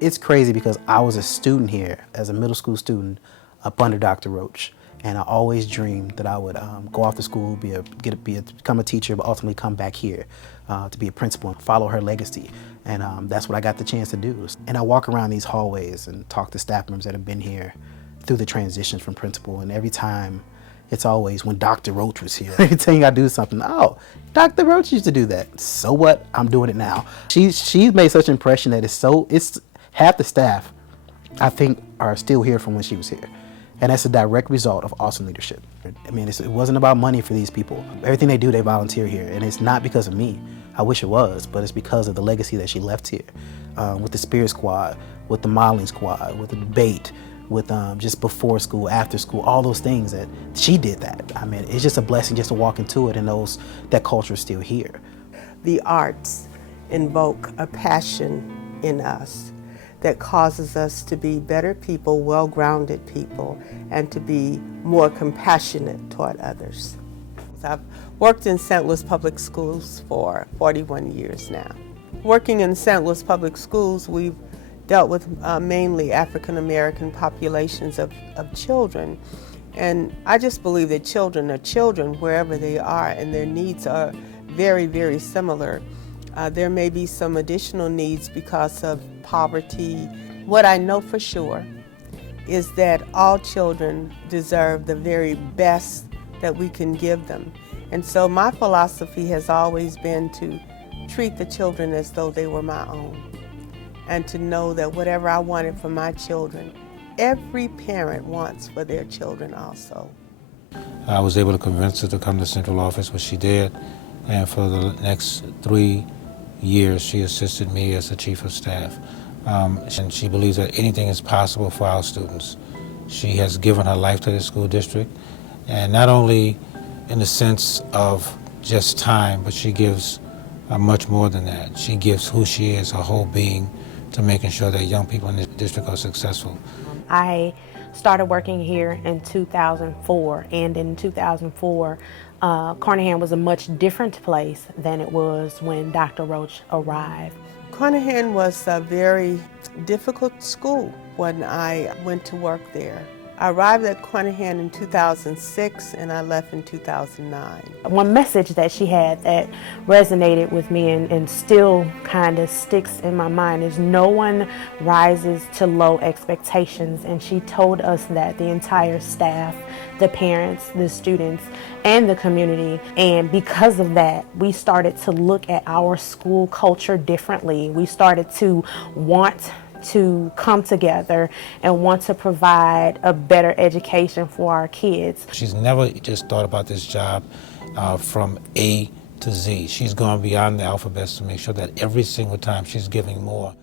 It's crazy because I was a student here as a middle school student up under Dr. Roach. And I always dreamed that I would go off to school, become a teacher, but ultimately come back here to be a principal and follow her legacy. And that's what I got the chance to do. And I walk around these hallways and talk to staff members that have been here through the transitions from principal. And every time, it's always when Dr. Roach was here. Every time I do something, oh, Dr. Roach used to do that. So what? I'm doing it now. She's made such an impression that it's half the staff, I think, are still here from when she was here. And that's a direct result of awesome leadership. I mean, it wasn't about money for these people. Everything they do, they volunteer here. And it's not because of me. I wish it was, but it's because of the legacy that she left here. With the Spirit Squad, with the modeling squad, with the debate, with just before school, after school, all those things that she did that. I mean, it's just a blessing just to walk into it and that culture is still here. The arts invoke a passion in us that causes us to be better people, well-grounded people, and to be more compassionate toward others. I've worked in St. Louis Public Schools for 41 years now. Working in St. Louis Public Schools, we've dealt with mainly African American populations of children. And I just believe that children are children wherever they are, and their needs are very, very similar. There may be some additional needs because of poverty. What I know for sure is that all children deserve the very best that we can give them. And so my philosophy has always been to treat the children as though they were my own, and to know that whatever I wanted for my children, every parent wants for their children also. I was able to convince her to come to central office, which she did, and for the next 3 years she assisted me as the chief of staff. And she believes that anything is possible for our students. She has given her life to the school district, and not only in the sense of just time, but she gives much more than that. She gives who she is, her whole being, to making sure that young people in this district are successful. I started working here in 2004, and in 2004, Carnahan was a much different place than it was when Dr. Roach arrived. Carnahan was a very difficult school when I went to work there. I arrived at Carnahan in 2006 and I left in 2009. One message that she had that resonated with me and still kind of sticks in my mind is no one rises to low expectations. And she told us that, the entire staff, the parents, the students, and the community. And because of that, we started to look at our school culture differently. We started to want to come together and want to provide a better education for our kids. She's never just thought about this job from A to Z. She's gone beyond the alphabets to make sure that every single time she's giving more.